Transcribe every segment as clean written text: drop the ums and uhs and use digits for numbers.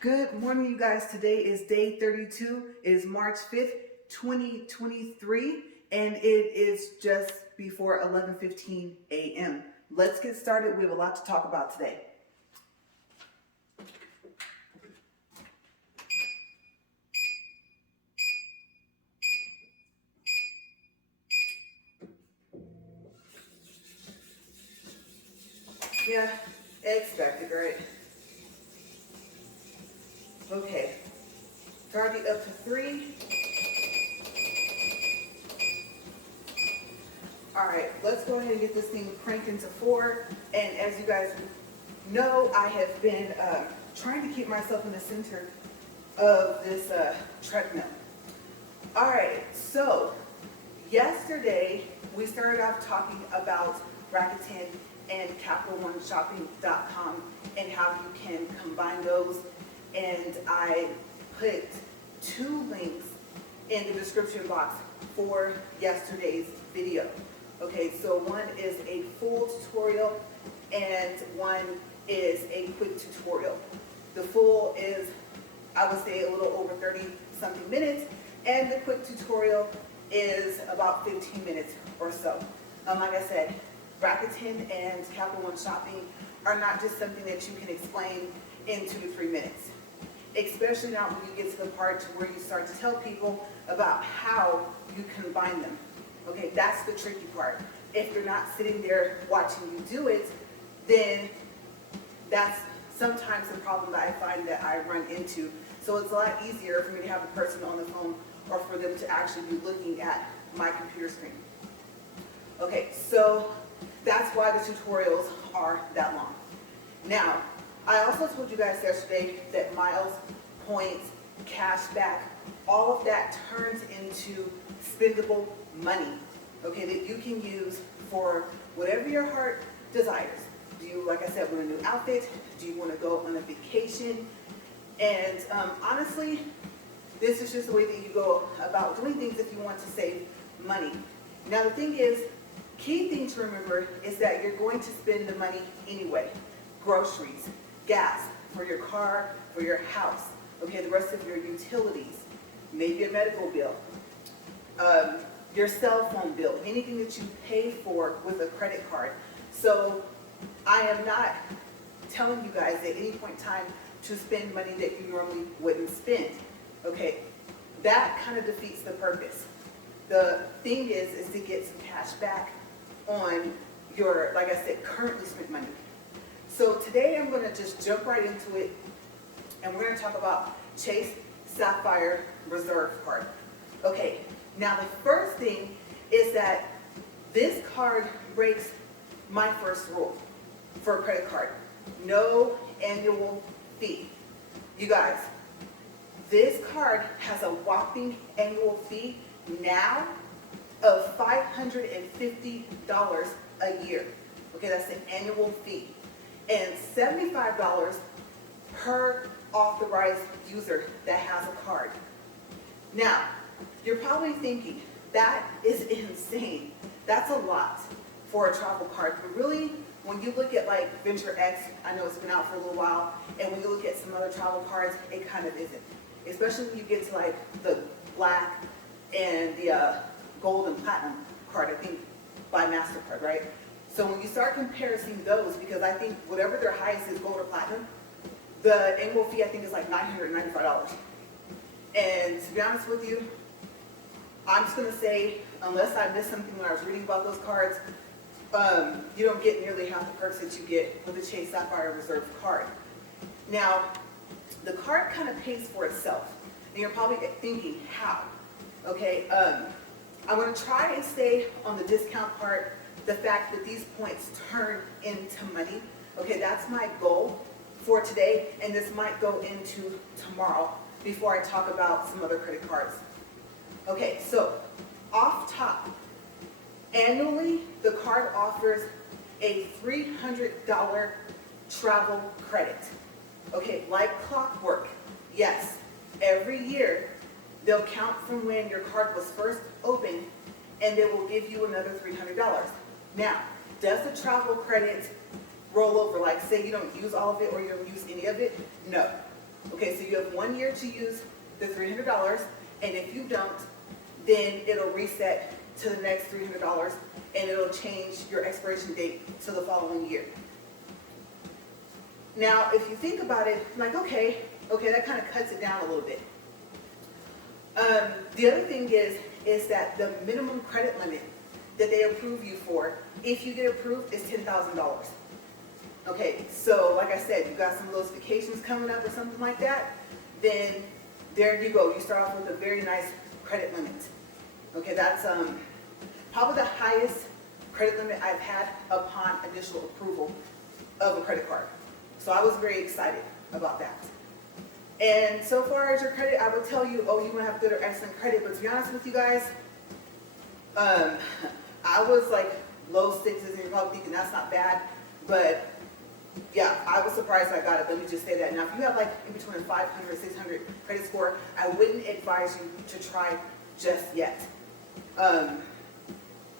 Good morning, you guys. Today is day 32. It is March 5th, 2023, and it is just before 11:15 a.m. Let's get started. We have a lot to talk about today. Yeah, expected, right? Okay, target up to 3. All right, let's go ahead and get this thing cranked into 4. And as you guys know, I have been trying to keep myself in the center of this treadmill. All right, so yesterday we started off talking about Rakuten and CapitalOneShopping.com and how you can combine those. And I put 2 links in the description box for yesterday's video. Okay, so one is a full tutorial and one is a quick tutorial. The full is, I would say, a little over 30 something minutes, and the quick tutorial is about 15 minutes or so. Like I said, Rakuten and Capital One Shopping are not just something that you can explain in 2 to 3 minutes, especially not when you get to the part where you start to tell people about how you combine them. Okay, that's the tricky part. If you're not sitting there watching you do it, then that's sometimes the problem that I find that I run into. So it's a lot easier for me to have a person on the phone or for them to actually be looking at my computer screen. Okay, so that's why the tutorials are that long. Now, I also told you guys yesterday that miles, points, cash back, all of that turns into spendable money, okay, that you can use for whatever your heart desires. Do you, like I said, want a new outfit? Do you want to go on a vacation? And honestly, this is just the way that you go about doing things if you want to save money. Now the thing is, key thing to remember is that you're going to spend the money anyway. Groceries, gas for your car, for your house, okay, the rest of your utilities, maybe a medical bill, your cell phone bill, anything that you pay for with a credit card. So I am not telling you guys at any point in time to spend money that you normally wouldn't spend. Okay, that kind of defeats the purpose. The thing is to get some cash back on your, like I said, currently spent money. So today I'm going to just jump right into it, and we're going to talk about Chase Sapphire Reserve card. Okay, now the first thing is that this card breaks my first rule for a credit card. No annual fee. You guys, this card has a whopping annual fee now of $550 a year. Okay, that's an annual fee. And $75 per authorized user that has a card. Now, you're probably thinking, that is insane. That's a lot for a travel card. But really, when you look at like Venture X, I know it's been out for a little while, and when you look at some other travel cards, it kind of isn't. Especially when you get to like the black and the gold and platinum card, I think, by MasterCard, right? So when you start comparing those, because I think whatever their highest is, gold or platinum, the annual fee I think is like $995. And to be honest with you, I'm just going to say, unless I missed something when I was reading about those cards, you don't get nearly half the perks that you get with the Chase Sapphire Reserve card. Now, the card kind of pays for itself. And you're probably thinking, how? Okay, I'm going to try and stay on the discount part, the fact that these points turn into money. Okay, that's my goal for today, and this might go into tomorrow before I talk about some other credit cards. Okay, so off top, annually the card offers a $300 travel credit. Okay, like clockwork. Yes, every year they'll count from when your card was first opened, and they will give you another $300. Now, does the travel credit roll over? Like, say you don't use all of it or you don't use any of it? No. Okay, so you have 1 year to use the $300, and if you don't, then it'll reset to the next $300, and it'll change your expiration date to the following year. Now, if you think about it, like, okay, that kind of cuts it down a little bit. The other thing is that the minimum credit limit that they approve you for, if you get approved, is $10,000. Okay, so like I said, you got some of those vacations coming up or something like that, then there you go. You start off with a very nice credit limit. Okay, that's probably the highest credit limit I've had upon initial approval of a credit card. So I was very excited about that. And so far as your credit, I would tell you, oh, you're going to have good or excellent credit. But to be honest with you guys, I was like low sixes, and you're probably thinking that's not bad. But yeah, I was surprised I got it. Let me just say that. Now, if you have like in between 500 and 600 credit score, I wouldn't advise you to try just yet.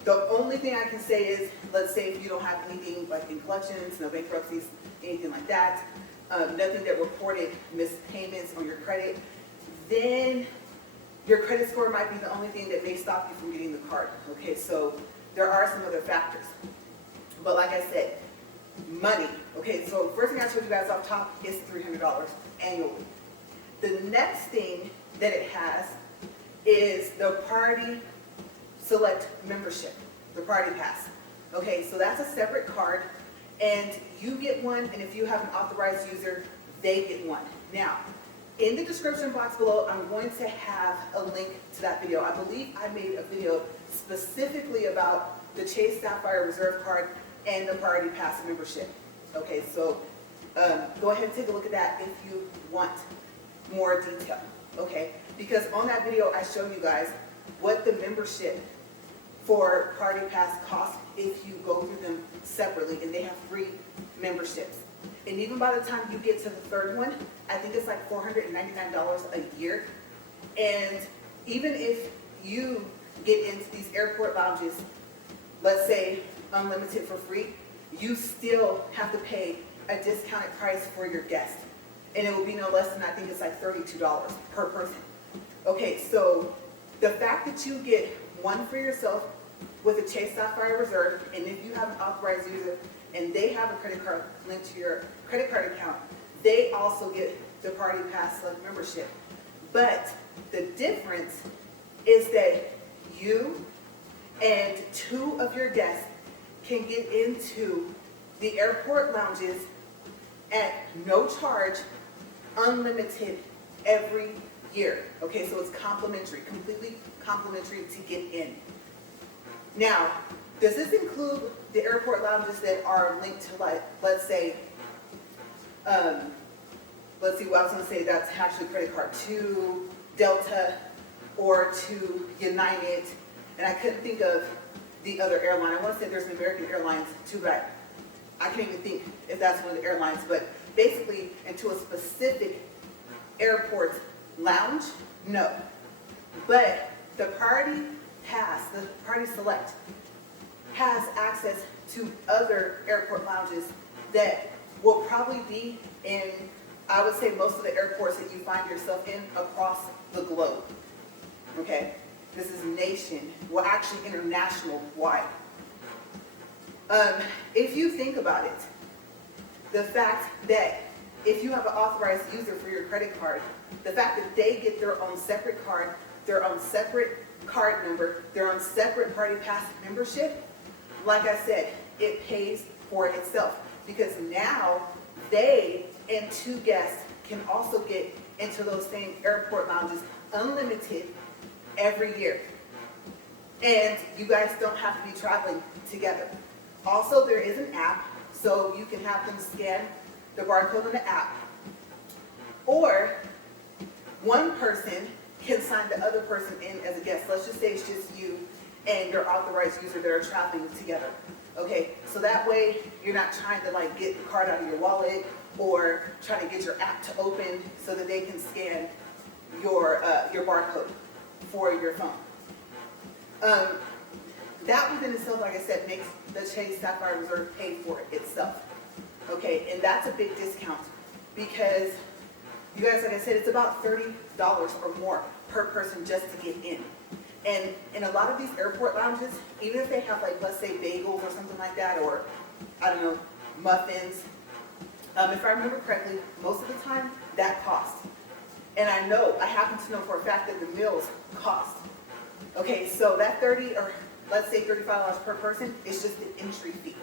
The only thing I can say is, let's say if you don't have anything like in collections, no bankruptcies, anything like that, nothing that reported missed payments on your credit, then your credit score might be the only thing that may stop you from getting the card. Okay, so there are some other factors. But like I said, money. Okay, so first thing I showed you guys off top is $300 annually. The next thing that it has is the Priority Select membership, the Priority Pass. Okay, so that's a separate card, and you get one, and if you have an authorized user, they get one. Now, in the description box below, I'm going to have a link to that video. I believe I made a video specifically about the Chase Sapphire Reserve card and the Priority Pass membership. Okay, so go ahead and take a look at that if you want more detail. Okay, because on that video, I show you guys what the membership for Priority Pass costs if you go through them separately, and they have 3 memberships. And even by the time you get to the third one, I think it's like $499 a year. And even if you get into these airport lounges, let's say unlimited for free, you still have to pay a discounted price for your guest. And it will be no less than, I think it's like $32 per person. Okay, so the fact that you get one for yourself with a Chase Sapphire Reserve, and if you have an authorized user and they have a credit card linked to your credit card account, they also get the Priority Pass Select membership. But the difference is that you and 2 of your guests can get into the airport lounges at no charge, unlimited every year. Okay, so it's complimentary, completely complimentary to get in. Now, does this include the airport lounges that are linked to, like, let's see what I was going to say, that's actually credit card, to Delta or to United, and I couldn't think of the other airline. I want to say there's an American Airlines too, but I can't even think if that's one of the airlines, but basically into a specific airport lounge, no. But the Priority Pass, the Priority Select, has access to other airport lounges that will probably be in, I would say, most of the airports that you find yourself in across the globe. Okay? This is well, actually international wide. If you think about it, the fact that if you have an authorized user for your credit card, the fact that they get their own separate card, their own separate card number, their own separate Priority Pass membership, like I said, it pays for itself, because now they and 2 guests can also get into those same airport lounges unlimited every year. And you guys don't have to be traveling together. Also, there is an app, so you can have them scan the barcode on the app. Or one person can sign the other person in as a guest. Let's just say it's just you and your authorized user that are traveling together. Okay, so that way you're not trying to like get the card out of your wallet or try to get your app to open so that they can scan your barcode for your phone. That within itself, like I said, makes the Chase Sapphire Reserve pay for itself. Okay, and that's a big discount because You guys, like I said, it's about $30 or more per person just to get in. And in a lot of these airport lounges, even if they have like, let's say bagels or something like that, or I don't know, muffins, if I remember correctly, most of the time that costs. And I happen to know for a fact that the meals cost. Okay, so that 30 or let's say $35 per person is just the entry fee.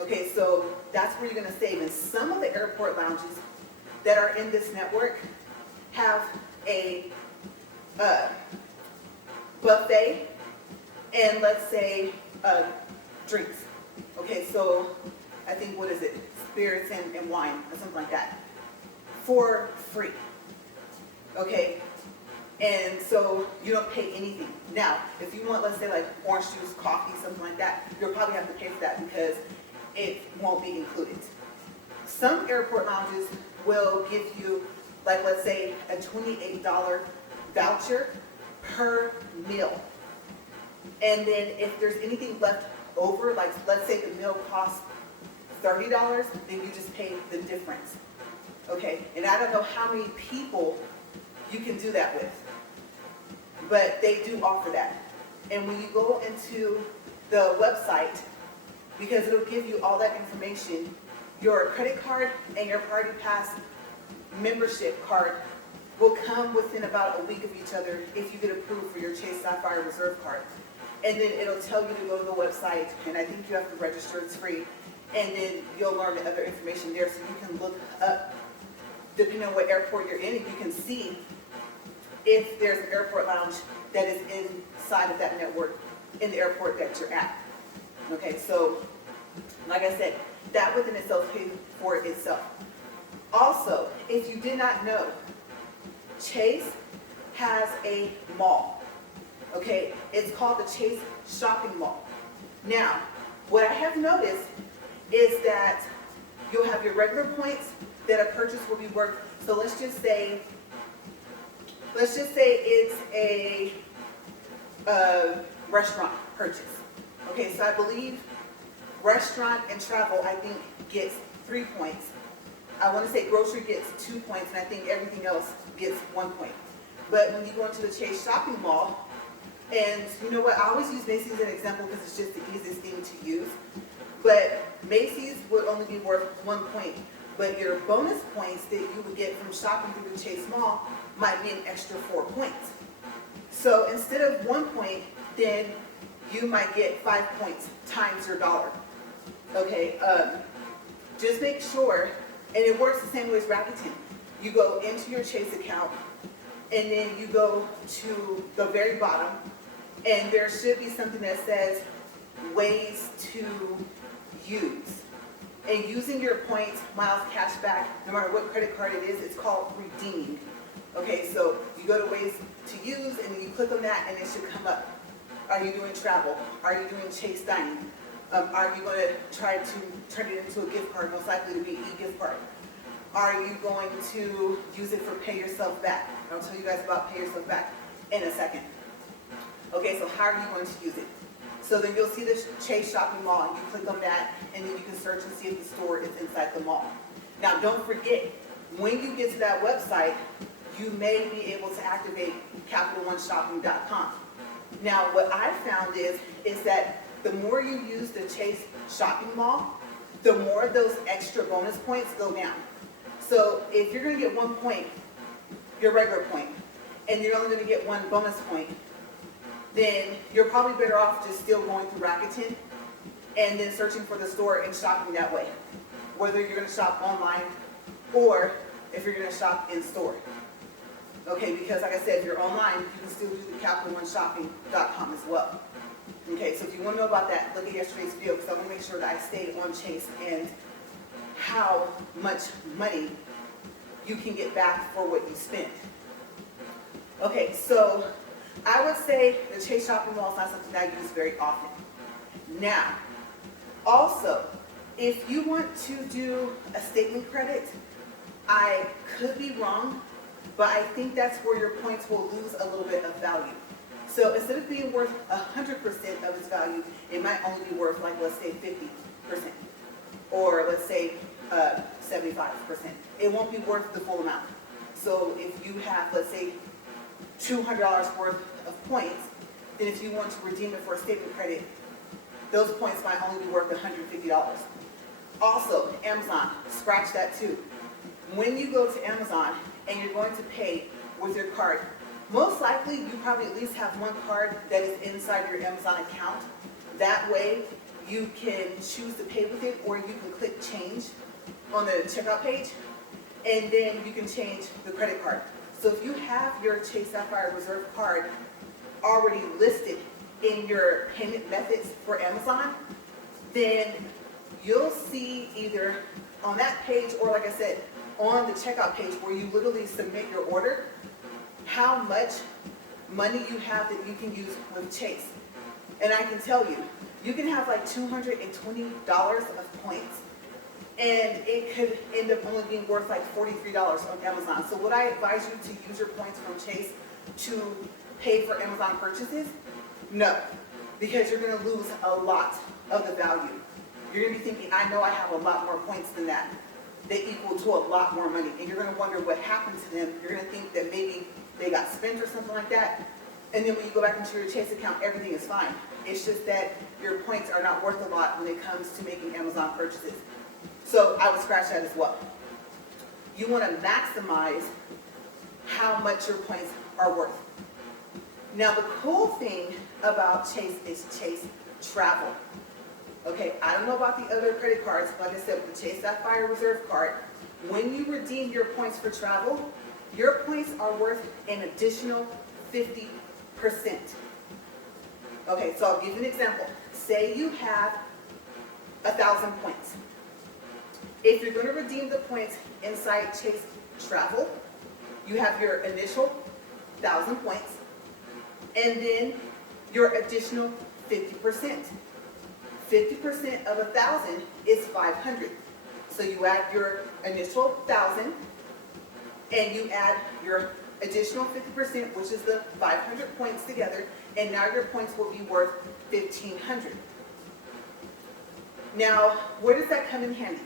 Okay, so that's where you're gonna save. And some of the airport lounges that are in this network have a buffet and let's say drinks. Okay, so I think, what is it? Spirits and wine or something like that for free. Okay, and so you don't pay anything. Now, if you want, let's say like orange juice, coffee, something like that, you'll probably have to pay for that because it won't be included. Some airport lounges will give you, like let's say a $28 voucher per meal. And then if there's anything left over, like let's say the meal costs $30, then you just pay the difference. Okay, and I don't know how many people you can do that with, but they do offer that. And when you go into the website, because it'll give you all that information, your credit card and your Party Pass membership card will come within about a week of each other if you get approved for your Chase Sapphire Reserve card. And then it'll tell you to go to the website, and I think you have to register, it's free, and then you'll learn the other information there so you can look up, depending on what airport you're in, and you can see if there's an airport lounge that is inside of that network in the airport that you're at. Okay, so like I said, that within itself pays for itself. Also, if you did not know, Chase has a mall. Okay, it's called the Chase Shopping Mall. Now, what I have noticed is that you'll have your regular points that a purchase will be worth. So let's just say it's a restaurant purchase. Okay, so I believe restaurant and travel, I think, gets 3 points. I want to say grocery gets 2 points, and I think everything else gets 1 point. But when you go into the Chase Shopping Mall, and you know what, I always use Macy's as an example because it's just the easiest thing to use. But Macy's would only be worth 1 point. But your bonus points that you would get from shopping through the Chase Mall might be an extra 4 points. So instead of 1 point, then you might get 5 points times your dollar. Okay, just make sure, and it works the same way as Rakuten. You go into your Chase account, and then you go to the very bottom, and there should be something that says ways to use. And using your points, miles, cash back, no matter what credit card it is, it's called redeeming. Okay, so you go to ways to use, and then you click on that, and it should come up. Are you doing travel? Are you doing Chase dining? Are you going to try to turn it into a gift card, most likely to be an e-gift card? Are you going to use it for pay yourself back? I'll tell you guys about pay yourself back in a second. Okay, so how are you going to use it? So then you'll see the Chase Shopping Mall, and you click on that, and then you can search and see if the store is inside the mall. Now, don't forget, when you get to that website, you may be able to activate CapitalOneShopping.com. Now, what I found is that the more you use the Chase Shopping Mall, the more those extra bonus points go down. So if you're going to get 1 point, your regular point, and you're only going to get 1 bonus point, then you're probably better off just still going through Rakuten and then searching for the store and shopping that way. Whether you're going to shop online or if you're going to shop in store. Okay, because like I said, if you're online, you can still do the CapitalOneShopping.com as well. Okay, so if you want to know about that, look at yesterday's video because I want to make sure that I stayed on Chase and how much money you can get back for what you spent. Okay, so I would say the Chase Shopping Mall is not something that I use very often. Now, also, if you want to do a statement credit, I could be wrong, but I think that's where your points will lose a little bit of value. So instead of being worth 100% of its value, it might only be worth, like, let's say 50%, or let's say 75%. It won't be worth the full amount. So if you have, let's say, $200 worth of points, then if you want to redeem it for a statement credit, those points might only be worth $150. Also, Amazon, scratch that too. When you go to Amazon and you're going to pay with your card, most likely you probably at least have one card that is inside your Amazon account. That way you can choose to pay with it, or you can click change on the checkout page, and then you can change the credit card. So if you have your Chase Sapphire Reserve card already listed in your payment methods for Amazon, then you'll see either on that page, or like I said, on the checkout page where you literally submit your order, how much money you have that you can use with Chase. And I can tell you, you can have like $220 of points, and it could end up only being worth like $43 on Amazon. So would I advise you to use your points from Chase to pay for Amazon purchases? No, because you're going to lose a lot of the value. You're going to be thinking, I know I have a lot more points than that. They equal to a lot more money. And you're going to wonder what happened to them. You're going to think that maybe they got spent or something like that. And then when you go back into your Chase account, everything is fine. It's just that your points are not worth a lot when it comes to making Amazon purchases. So I would scratch that as well. You want to maximize how much your points are worth. Now the cool thing about Chase is Chase Travel. Okay, I don't know about the other credit cards. Like I said, with the Chase Sapphire Reserve card, when you redeem your points for travel, your points are worth an additional 50%. Okay, so I'll give you an example. Say you have 1,000 points. If you're going to redeem the points inside Chase Travel, you have your initial 1,000 points, and then your additional 50%. 50% of 1,000 is 500. So you add your initial 1,000, and you add your additional 50%, which is the 500 points together, and now your points will be worth 1,500. Now, where does that come in handy?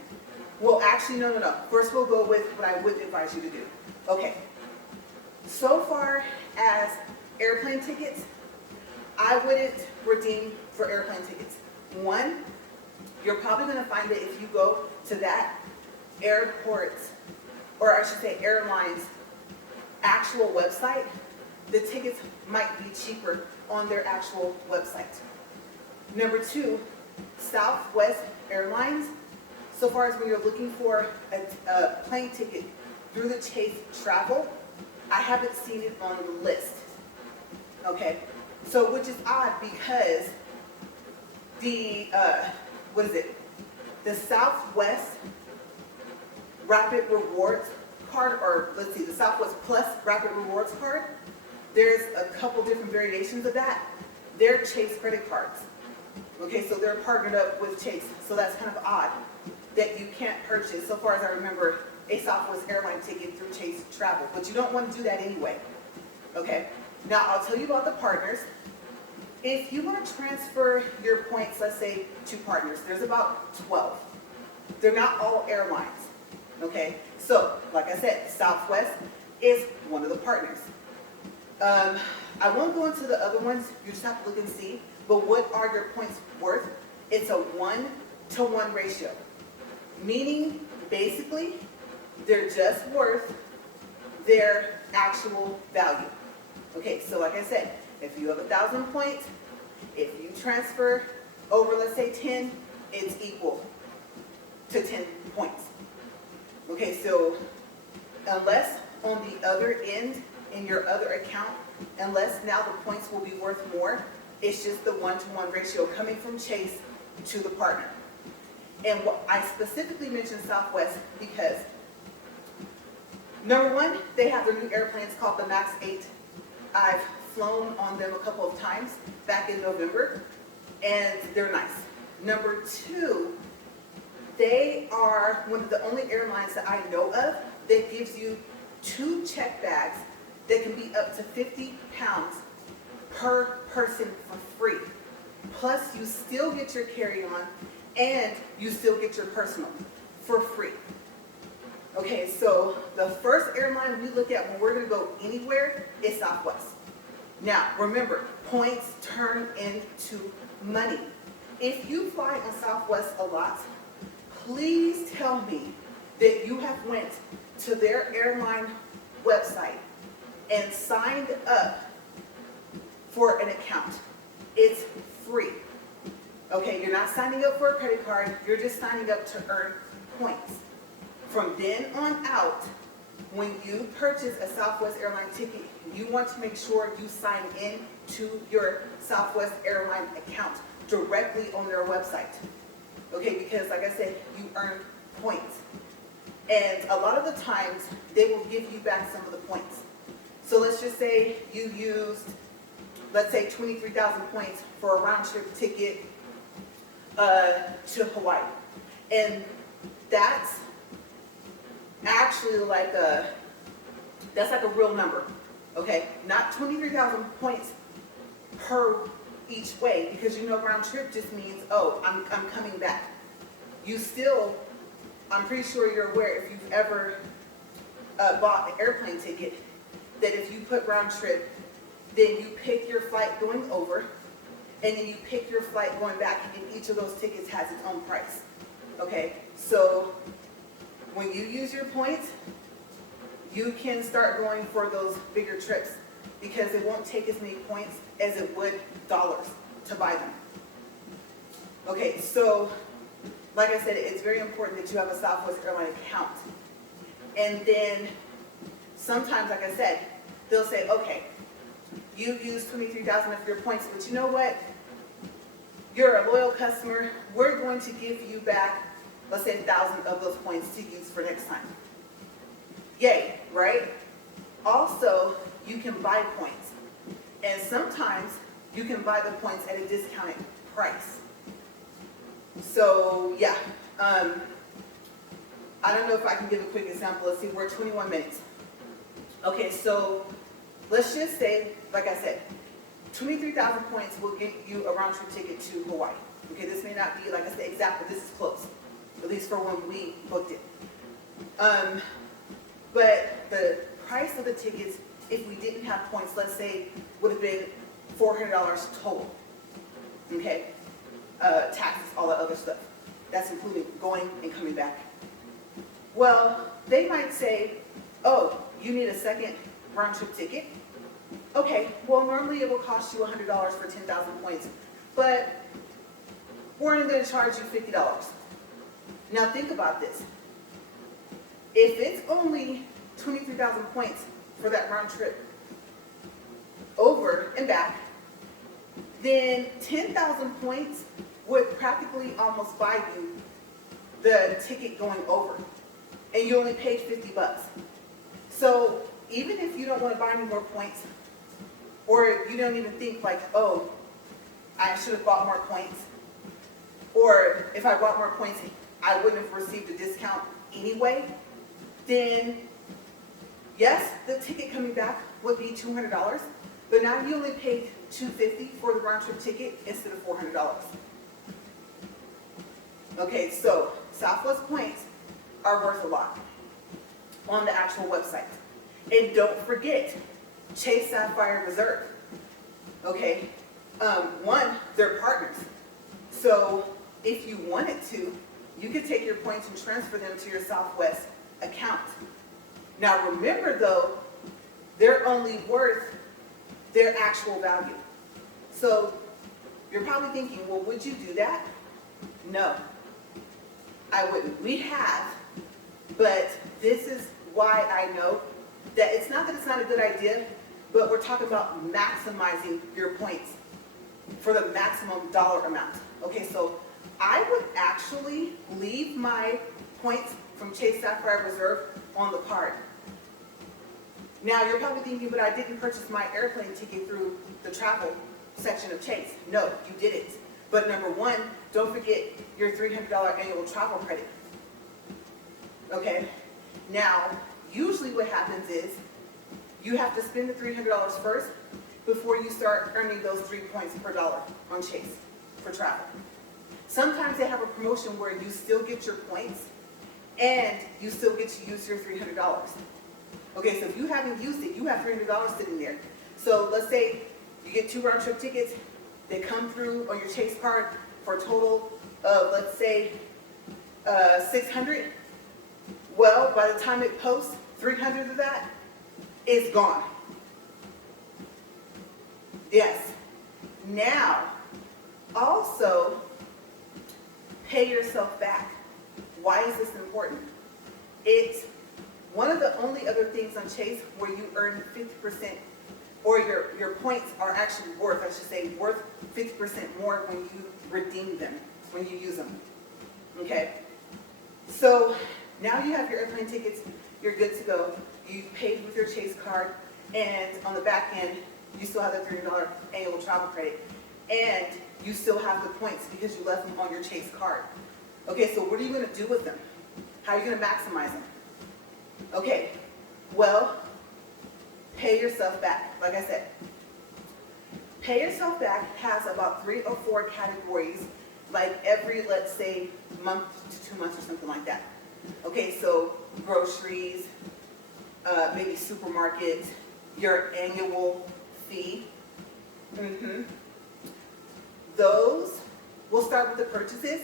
Well, actually, no. First, we'll go with what I would advise you to do. Okay. So far as airplane tickets, I wouldn't redeem for airplane tickets. One, you're probably going to find that if you go to that airport's, or I should say airline's actual website, the tickets might be cheaper on their actual website. Number two, Southwest Airlines, so far as when you're looking for a plane ticket through the Chase Travel, I haven't seen it on the list. Okay, so which is odd because the, the Southwest Rapid Rewards card, or let's see, the Southwest Plus Rapid Rewards card, there's a couple different variations of that. They're Chase credit cards. Okay, so they're partnered up with Chase. So that's kind of odd that you can't purchase, so far as I remember, a Southwest Airline ticket through Chase Travel. But you don't want to do that anyway. Okay, now I'll tell you about the partners. If you want to transfer your points, let's say, to partners, there's about 12. They're not all airlines. Okay, so like I said, Southwest is one of the partners. I won't go into the other ones. You just have to look and see. But what are your points worth? It's a 1-to-1 ratio. Meaning, basically, they're just worth their actual value. Okay, so like I said, if you have 1,000 points, if you transfer over, let's say 10, it's equal to 10 points. Okay, so unless on the other end, in your other account, unless now the points will be worth more, it's just the 1-to-1 ratio coming from Chase to the partner. And what I specifically mentioned Southwest because, number one, they have their new airplanes called the MAX 8. I've flown on them a couple of times back in November, and they're nice. Number two, they are one of the only airlines that I know of that gives you 2 check bags that can be up to 50 pounds per person for free. Plus, you still get your carry-on and you still get your personal for free. Okay. Okay, so the first airline we look at when we're gonna go anywhere is Southwest. Now, remember, points turn into money. If you fly on Southwest a lot, please tell me that you have went to their airline website and signed up for an account. It's free. Okay, you're not signing up for a credit card, you're just signing up to earn points. From then on out, when you purchase a Southwest Airline ticket, you want to make sure you sign in to your Southwest Airline account directly on their website. Okay, because like I said, you earn points. And a lot of the times, they will give you back some of the points. So let's just say you used, let's say 23,000 points for a round trip ticket to Hawaii. And that's actually like that's like a real number, okay? Not 23,000 points per each way, because you know round trip just means, oh, I'm coming back. You still, I'm pretty sure you're aware, if you've ever bought an airplane ticket, that if you put round trip, then you pick your flight going over, and then you pick your flight going back, and each of those tickets has its own price, okay? So when you use your points, you can start going for those bigger trips, because it won't take as many points as it would dollars to buy them. Okay, so like I said, it's very important that you have a Southwest Airline account. And then sometimes, like I said, they'll say, okay, you used 23,000 of your points, but you know what? You're a loyal customer. We're going to give you back, let's say 1,000 of those points to use for next time. Yay, right? Also, you can buy points. And sometimes you can buy the points at a discounted price. So yeah, I don't know if I can give a quick example. Let's see, we're 21 minutes. Okay, so let's just say, like I said, 23,000 points will get you a round trip ticket to Hawaii. Okay, this may not be, like I said, exact, but this is close, at least for when we booked it. But the price of the tickets, if we didn't have points, let's say, would have been $400 total. Okay, taxes, all that other stuff. That's including going and coming back. Well, they might say, oh, you need a second round trip ticket? Okay, well, normally it will cost you $100 for 10,000 points, but we're only going to charge you $50. Now think about this. If it's only 23,000 points for that round trip, over and back, then 10,000 points would practically almost buy you the ticket going over, and you only paid 50 bucks. So even if you don't want to buy any more points, or you don't even think like, oh, I should have bought more points, or if I bought more points, I wouldn't have received a discount anyway, then yes, the ticket coming back would be $200, but now you only paid $250 for the round trip ticket instead of $400. Okay, so Southwest points are worth a lot on the actual website. And don't forget, Chase Sapphire Reserve. Okay, one, they're partners. So if you wanted to, you could take your points and transfer them to your Southwest account. Now remember though, they're only worth their actual value. So you're probably thinking, well, would you do that? No, I wouldn't. We have, but this is why I know that it's not that it's not a good idea, but we're talking about maximizing your points for the maximum dollar amount. Okay, so I would actually leave my points from Chase Sapphire Reserve on the card. Now you're probably thinking, but I didn't purchase my airplane ticket through the travel section of Chase. No, you didn't. But number one, don't forget your $300 annual travel credit. Okay, now usually what happens is you have to spend the $300 first before you start earning those 3 points per dollar on Chase for travel. Sometimes they have a promotion where you still get your points and you still get to use your $300. Okay, so if you haven't used it, you have $300 sitting there. So let's say you get 2 round trip tickets, they come through on your Chase card for a total of, let's say, 600. Well, by the time it posts, 300 of that is gone. Yes. Now, also, pay yourself back. Why is this important? It's one of the only other things on Chase where you earn 50%, or your points are actually worth, I should say, worth 50% more when you redeem them, when you use them. Okay? So now you have your airplane tickets, you're good to go. You paid with your Chase card, and on the back end, you still have the $300 annual travel credit, and you still have the points because you left them on your Chase card. Okay, so what are you going to do with them? How are you going to maximize them? Okay, well, pay yourself back. Like I said, pay yourself back has about 3 or 4 categories, like every, let's say, month to 2 months or something like that. Okay, so groceries, maybe supermarkets, your annual fee. Those, we'll start with the purchases.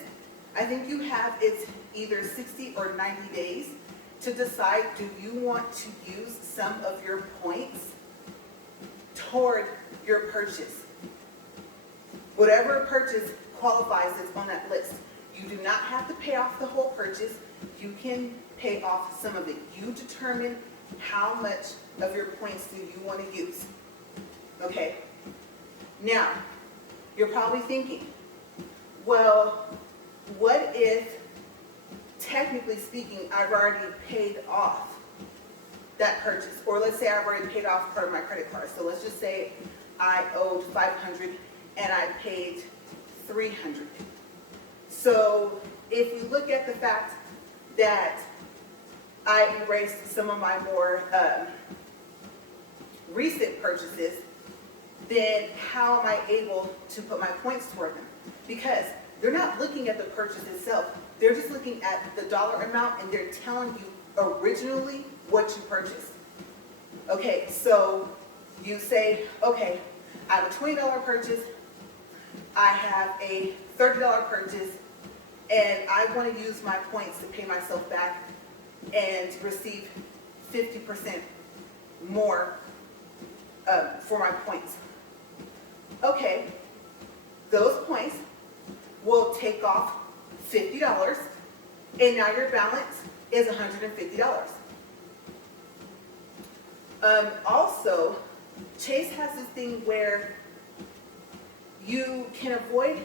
I think you have, it's either 60 or 90 days to decide, do you want to use some of your points toward your purchase? Whatever purchase qualifies that's on that list. You do not have to pay off the whole purchase. You can pay off some of it. You determine how much of your points do you want to use. Okay? Now, you're probably thinking, well, what if, technically speaking, I've already paid off that purchase? Or let's say I've already paid off part of my credit card. So let's just say I owed $500 and I paid $300. So if we look at the fact that I erased some of my more recent purchases, then how am I able to put my points toward them? Because they're not looking at the purchase itself. They're just looking at the dollar amount, and they're telling you originally what you purchased. Okay, so you say, okay, I have a $20 purchase, I have a $30 purchase, and I want to use my points to pay myself back and receive 50% more for my points. Okay, those points will take off $50, and now your balance is $150. Also, Chase has this thing where you can avoid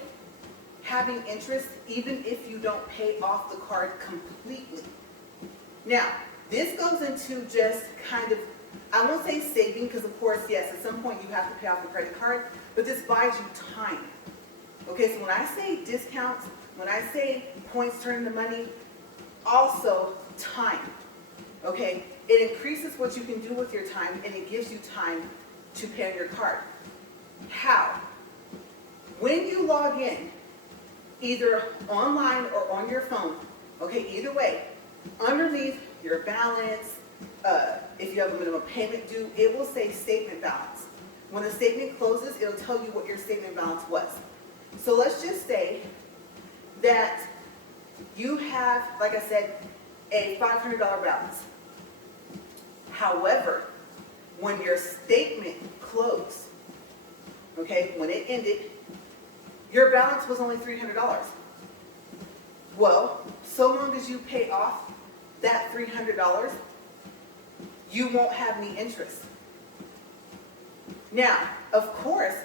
having interest even if you don't pay off the card completely. Now, this goes into just kind of, I won't say saving, because of course, yes, at some point you have to pay off the credit card, but this buys you time. Okay, so when I say discounts, when I say points turn into money, also time. Okay, it increases what you can do with your time, and it gives you time to pay on your card. How? When you log in, either online or on your phone, okay, either way, underneath your balance, if you have a minimum payment due, it will say statement balance. When the statement closes, it'll tell you what your statement balance was. So let's just say that you have, like I said, a $500 balance. However, when your statement closed, okay, when it ended, your balance was only $300. Well, so long as you pay off that $300, you won't have any interest. Now, of course,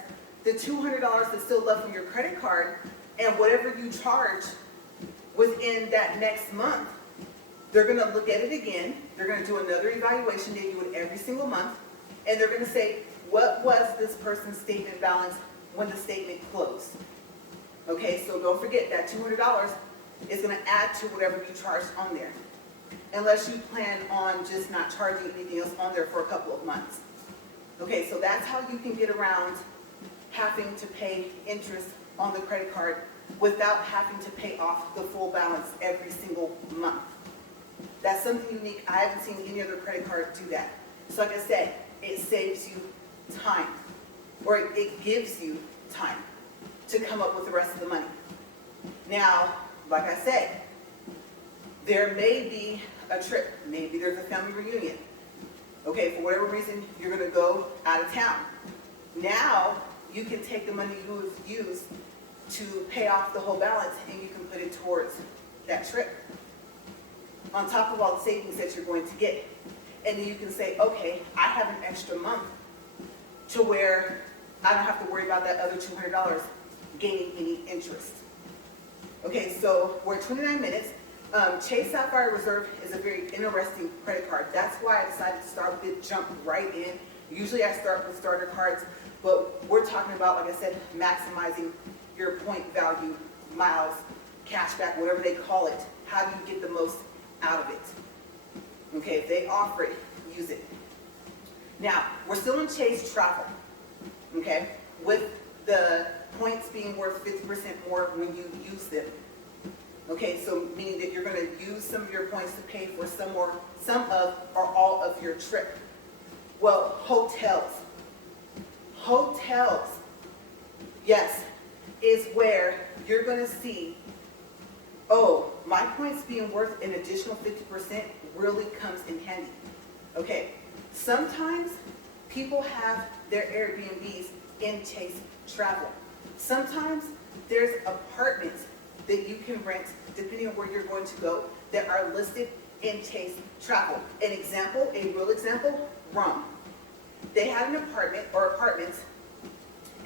the $200 that's still left on your credit card and whatever you charge within that next month, they're going to look at it again. They're going to do another evaluation. They do it every single month. And they're going to say, what was this person's statement balance when the statement closed? Okay, so don't forget that $200 is going to add to whatever you charged on there, unless you plan on just not charging anything else on there for a couple of months. Okay, so that's how you can get around having to pay interest on the credit card without having to pay off the full balance every single month. That's something unique. I haven't seen any other credit card do that. So like I said, it saves you time, or it gives you time to come up with the rest of the money. Now, like I said, there may be a trip. Maybe there's a family reunion. Okay, for whatever reason, you're going to go out of town. Now, you can take the money you have used to pay off the whole balance, and you can put it towards that trip, on top of all the savings that you're going to get. And then you can say, okay, I have an extra month to where I don't have to worry about that other $200 gaining any interest. Okay, so we're at 29 minutes. Chase Sapphire Reserve is a very interesting credit card. That's why I decided to start with it, jump right in. Usually I start with starter cards, but we're talking about, like I said, maximizing your point value, miles, cashback, whatever they call it. How do you get the most out of it? Okay, if they offer it, use it. Now, we're still in Chase Travel, okay, with the points being worth 50% more when you use them. Okay, so meaning that you're going to use some of your points to pay for some of or all of your trip. Well, hotels, yes, is where you're going to see, oh, my points being worth an additional 50% really comes in handy. Okay, sometimes people have their Airbnbs in Chase Travel. Sometimes there's apartments that you can rent, depending on where you're going to go, that are listed in Chase Travel. An example, a real example, Rome. They had an apartment or apartments,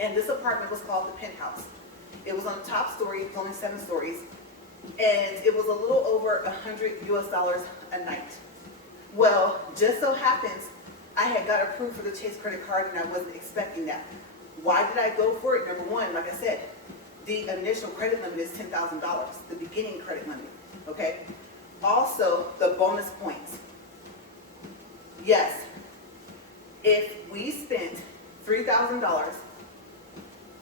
and this apartment was called the Penthouse. It was on the top story, it's only 7 stories, and it was a little over $100 US a night. Well, just so happens, I had got approved for the Chase credit card, and I wasn't expecting that. Why did I go for it? Number one, like I said, the initial credit limit is $10,000, the beginning credit limit, okay? Also, the bonus points. Yes, if we spent $3,000,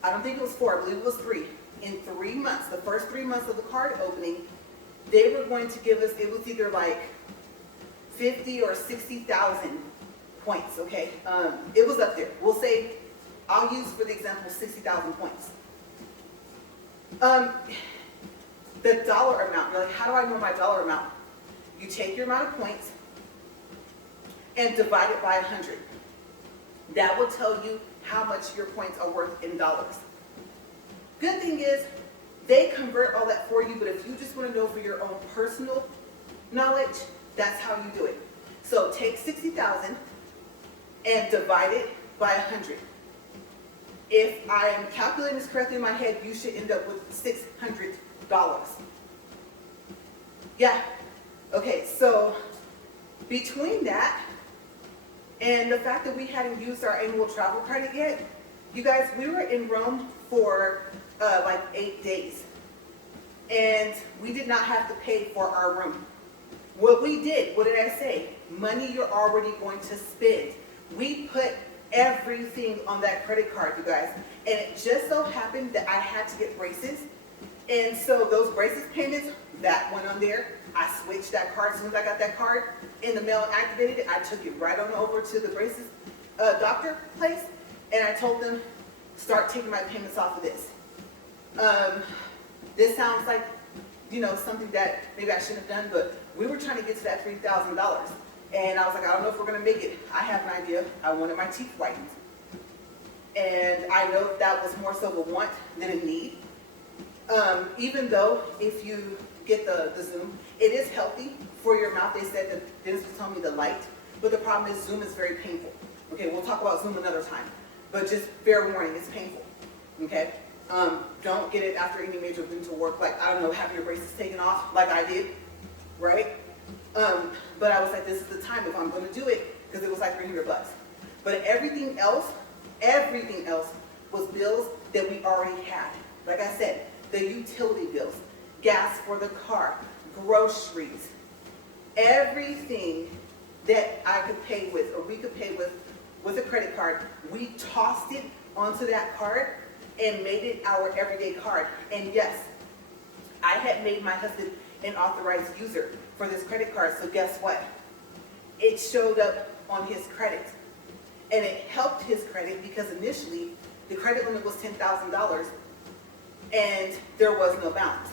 I don't think it was 4, I believe it was 3, in 3 months, the first 3 months of the card opening, they were going to give us, it was either like 50 or 60,000 points, okay? It was up there. We'll say, I'll use for the example 60,000 points. The dollar amount, you're like, how do I know my dollar amount? You take your amount of points and divide it by 100. That will tell you how much your points are worth in dollars. Good thing is, they convert all that for you, but if you just want to know for your own personal knowledge, that's how you do it. So take 60,000 and divide it by 100. If I am calculating this correctly in my head, you should end up with $600. Yeah. Okay, so between that and the fact that we hadn't used our annual travel credit yet, you guys, we were in Rome for like 8 days. And we did not have to pay for our room. What we did, what did I say? Money you're already going to spend. We put everything on that credit card, you guys. And it just so happened that I had to get braces. And so those braces payments, that went on there. I switched that card as soon as I got that card in the mail and activated it. I took it right on over to the braces doctor place. And I told them, start taking my payments off of this. This sounds like, you know, something that maybe I shouldn't have done, but we were trying to get to that $3,000. And I was like, I don't know if we're going to make it. I have an idea. I wanted my teeth whitened. And I know that was more so of a want than a need. Even though if you get the Zoom, it is healthy for your mouth. They said, the dentist was telling me the light. But the problem is Zoom is very painful. Okay, we'll talk about Zoom another time. But just fair warning, it's painful. Okay? Don't get it after any major dental work, like, I don't know, having your braces taken off like I did, right? But I was like, this is the time if I'm going to do it, because it was like $300. But everything else was bills that we already had. Like I said, the utility bills, gas for the car, groceries, everything that I could pay with, or we could pay with a credit card, we tossed it onto that card and made it our everyday card. And yes, I had made my husband an authorized user for this credit card. So guess what? It showed up on his credit. And it helped his credit because initially the credit limit was $10,000 and there was no balance.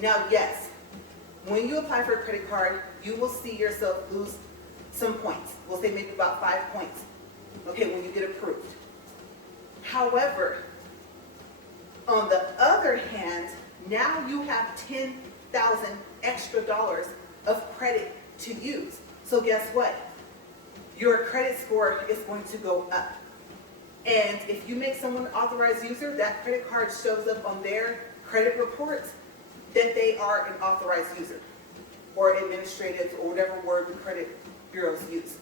Now, yes, when you apply for a credit card, you will see yourself lose some points. We'll say maybe about 5 points, okay, when you get approved. However, on the other hand, now you have $10,000 extra of credit to use. So guess what? Your credit score is going to go up. And if you make someone an authorized user, that credit card shows up on their credit reports that they are an authorized user, or administrative, or whatever word the credit bureaus use.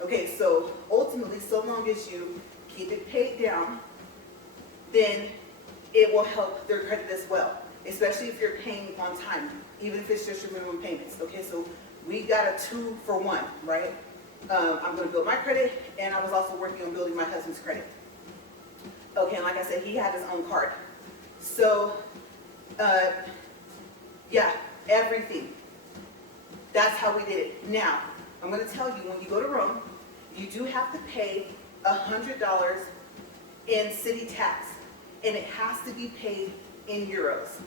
Okay, so ultimately, so long as you keep it paid down, then it will help their credit as well, especially if you're paying on time, even if it's just your minimum payments. Okay, so we got a 2-for-1, right? I'm going to build my credit, and I was also working on building my husband's credit. Okay, and like I said, he had his own card. So, yeah, everything. That's how we did it. Now, I'm going to tell you, when you go to Rome, you do have to pay $100 in city tax, and it has to be paid in euros.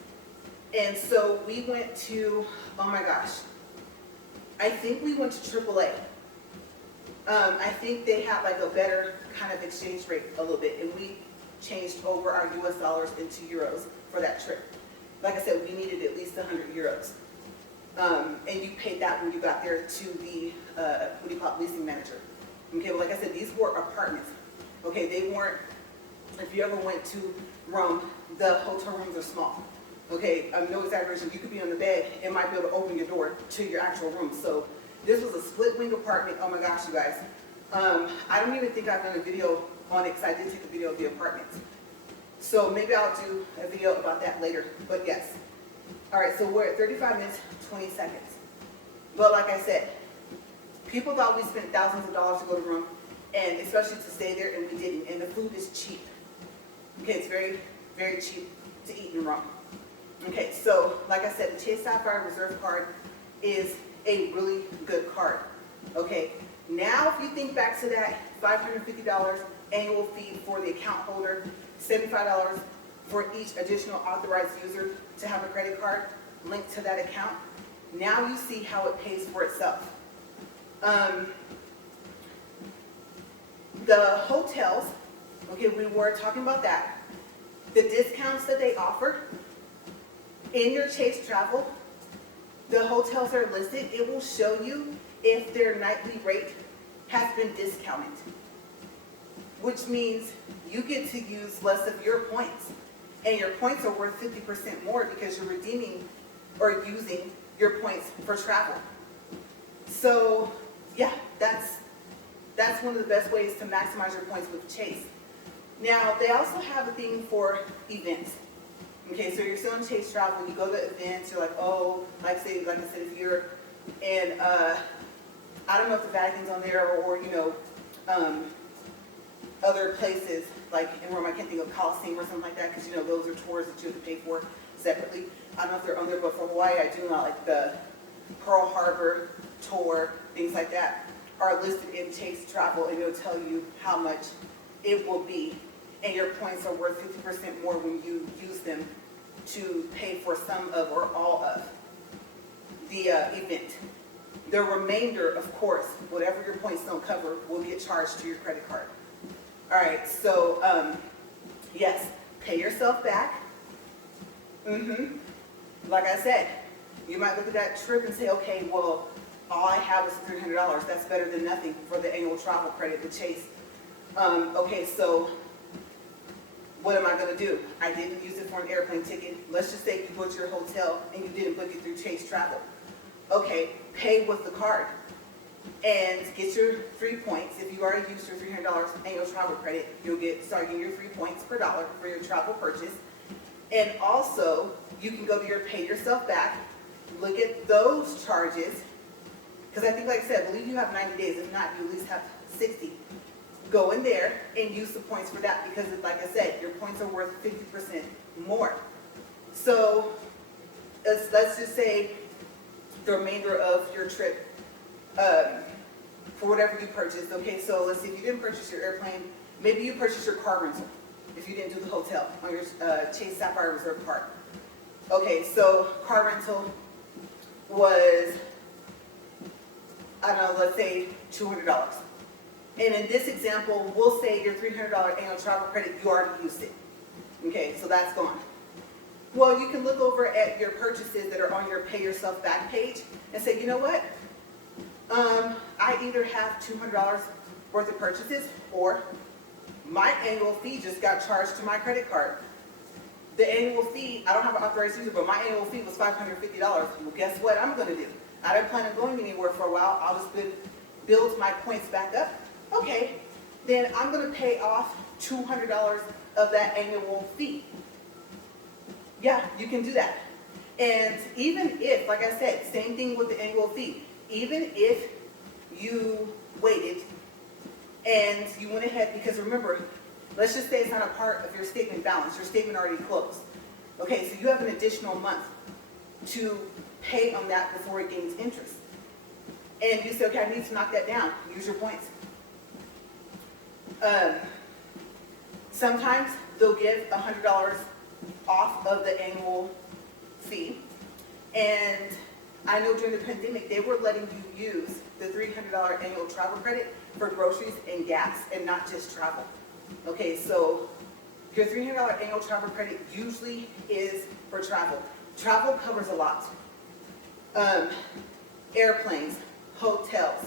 And so we went to, oh my gosh, I think we went to AAA. I think they have like a better kind of exchange rate a little bit, and we changed over our US dollars into euros for that trip. Like I said, we needed at least 100 euros. And you paid that when you got there to the, what do you call it, leasing manager. Okay, well, like I said, these were apartments. Okay, they weren't, if you ever went to Rome, the hotel rooms are small. Okay, no exaggeration, you could be on the bed and might be able to open your door to your actual room. So this was a split wing apartment. Oh my gosh, you guys. I don't even think I've done a video on it, because I did take a video of the apartments. So maybe I'll do a video about that later, but yes. All right, so we're at 35 minutes, 20 seconds. But like I said, people thought we spent thousands of dollars to go to Rome, and especially to stay there, and we didn't. And the food is cheap. Okay, it's very, very cheap to eat in Rome. Okay, so like I said, the Chase Sapphire Reserve card is a really good card. Okay, now if you think back to that $550 annual fee for the account holder, $75 for each additional authorized user to have a credit card linked to that account, now you see how it pays for itself. The hotels, okay, we were talking about that. The discounts that they offer in your Chase Travel, the hotels are listed. It will show you if their nightly rate has been discounted, which means you get to use less of your points, and your points are worth 50% more because you're redeeming or using your points for travel. So yeah, that's one of the best ways to maximize your points with Chase. Now, they also have a thing for events. Okay, so you're still in Chase Travel, you go to events, you're like, oh, like I said, if you're in, I don't know if the Vatican's on there, or you know, other places, like in Rome, I can't think of Colosseum or something like that, because you know, those are tours that you have to pay for separately. I don't know if they're on there, but for Hawaii, I do not, like the Pearl Harbor tour, things like that, are listed in Chase Travel, and it'll tell you how much it will be, and your points are worth 50% more when you use them to pay for some of or all of the event. The remainder, of course, whatever your points don't cover, will get charged to your credit card. All right, so yes, pay yourself back. Like I said, you might look at that trip and say, okay, well, all I have is $300. That's better than nothing for the annual travel credit, the Chase. Okay, so what am I going to do? I didn't use it for an airplane ticket. Let's just say you booked your hotel and you didn't book it through Chase Travel. Okay, pay with the card and get your 3 points. If you already used your $300 annual travel credit, you'll start getting your 3 points per dollar for your travel purchase. And also, you can go to your pay yourself back, look at those charges, because I think, like I said, I believe you have 90 days. If not, you at least have 60. Go in there and use the points for that, because like I said, your points are worth 50% more. So let's just say the remainder of your trip for whatever you purchased. Okay, so let's see, if you didn't purchase your airplane, maybe you purchased your car rental if you didn't do the hotel on your Chase Sapphire Reserve card. Okay, so car rental was, I don't know, let's say $200. And in this example, we'll say your $300 annual travel credit, you already used it. Okay, so that's gone. Well, you can look over at your purchases that are on your pay yourself back page and say, you know what? I either have $200 worth of purchases, or my annual fee just got charged to my credit card. The annual fee, I don't have an authorized user, but my annual fee was $550. Well, guess what I'm going to do? I don't plan on going anywhere for a while. I'll just build my points back up. Okay, then I'm going to pay off $200 of that annual fee. Yeah, you can do that. And even if, like I said, same thing with the annual fee, even if you waited and you went ahead, because remember, let's just say it's not a part of your statement balance, your statement already closed. Okay, so you have an additional month to pay on that before it gains interest. And you say, okay, I need to knock that down, use your points. Sometimes they'll give $100 off of the annual fee. And I know during the pandemic, they were letting you use the $300 annual travel credit for groceries and gas and not just travel. Okay, so your $300 annual travel credit usually is for travel. Travel covers a lot. Airplanes, hotels,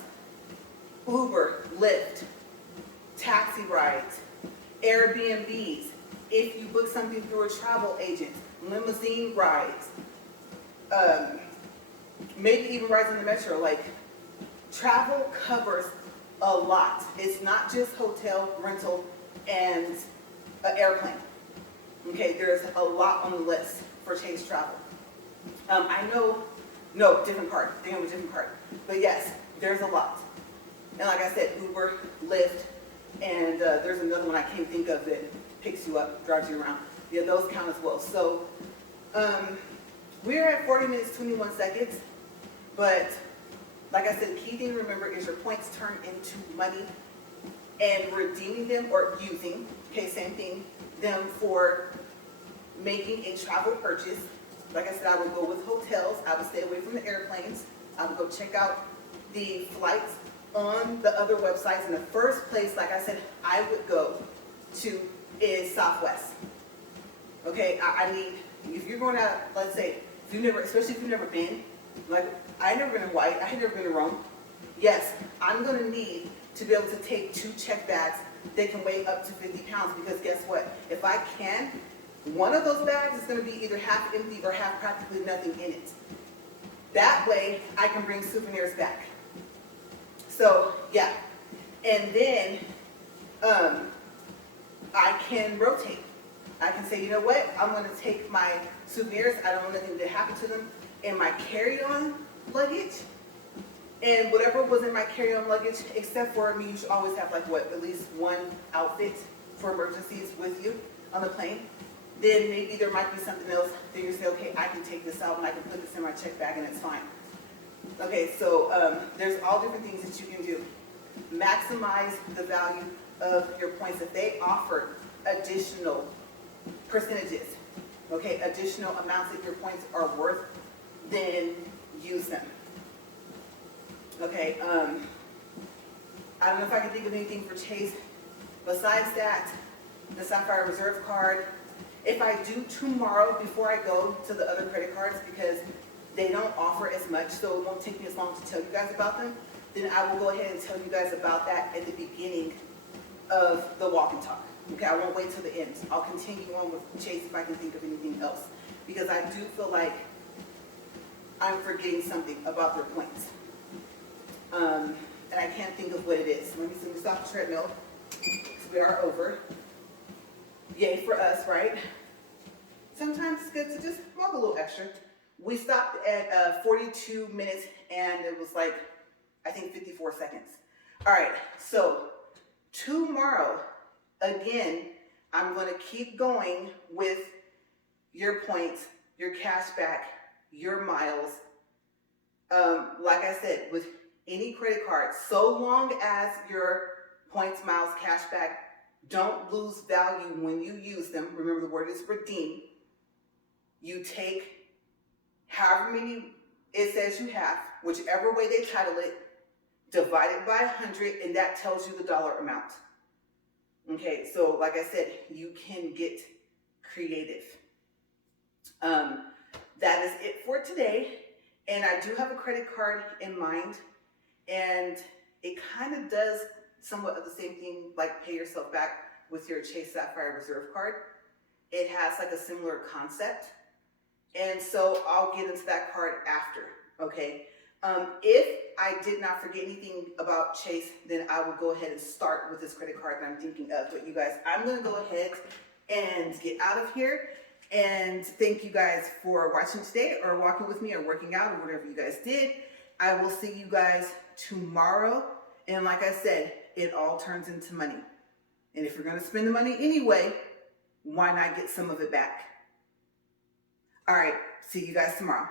Uber, Lyft, taxi rides, Airbnbs, if you book something through a travel agent, limousine rides, maybe even rides in the metro. Like, travel covers a lot. It's not just hotel, rental, and an airplane. Okay, there's a lot on the list for Chase Travel. I know, no, different card. They have a different card. But yes, there's a lot. And like I said, Uber, Lyft, and there's another one I can't think of that picks you up, drives you around. Yeah, those count as well. So we're at 40 minutes, 21 seconds. But like I said, the key thing to remember is your points turn into money, and redeeming them or using, okay, same thing, them for making a travel purchase. Like I said, I would go with hotels. I would stay away from the airplanes. I would go check out the flights on the other websites. And the first place, like I said, I would go to is Southwest. Okay, I need, if you're going out, let's say, if you've never, especially if you've never been, like I've never been in Hawaii, I had never been to Rome. Yes, I'm going to need to be able to take 2 check bags that can weigh up to 50 pounds, because guess what? If I can, one of those bags is going to be either half empty or have practically nothing in it. That way, I can bring souvenirs back. So, yeah. And then, I can rotate. I can say, you know what? I'm going to take my souvenirs, I don't want anything to happen to them, in my carry-on luggage. And whatever was in my carry-on luggage, except for me, you should always have like what, at least one outfit for emergencies with you on the plane. Then maybe there might be something else that you say, okay, I can take this out and I can put this in my check bag and it's fine. Okay, so there's all different things that you can do. Maximize the value of your points. If they offer additional percentages, okay, additional amounts that your points are worth, then use them. Okay, I don't know if I can think of anything for Chase besides that, the Sapphire Reserve card. If I do tomorrow before I go to the other credit cards, because they don't offer as much, so it won't take me as long to tell you guys about them, then I will go ahead and tell you guys about that at the beginning of the walk and talk. Okay, I won't wait till the end. I'll continue on with Chase if I can think of anything else, because I do feel like I'm forgetting something about their points. And I can't think of what it is. Let me see, we stop the treadmill, because we are over. Yay for us, right? Sometimes it's good to just walk a little extra. We stopped at 42 minutes, and it was like, I think 54 seconds. All right, so tomorrow, again, I'm going to keep going with your points, your cash back, your miles, Like I said, with any credit card, so long as your points, miles, cashback don't lose value when you use them, remember the word is redeem, you take however many it says you have, whichever way they title it, divide it by 100, and that tells you the dollar amount. Okay, so like I said, you can get creative. That is it for today. And I do have a credit card in mind, and it kind of does somewhat of the same thing, like pay yourself back with your Chase Sapphire Reserve card. It has like a similar concept. And so I'll get into that card after, okay? If I did not forget anything about Chase, then I will go ahead and start with this credit card that I'm thinking of. But you guys, I'm gonna go ahead and get out of here. And thank you guys for watching today, or walking with me, or working out, or whatever you guys did. I will see you guys tomorrow. And like I said, it all turns into money. And if you're gonna spend the money anyway, why not get some of it back? All right, see you guys tomorrow.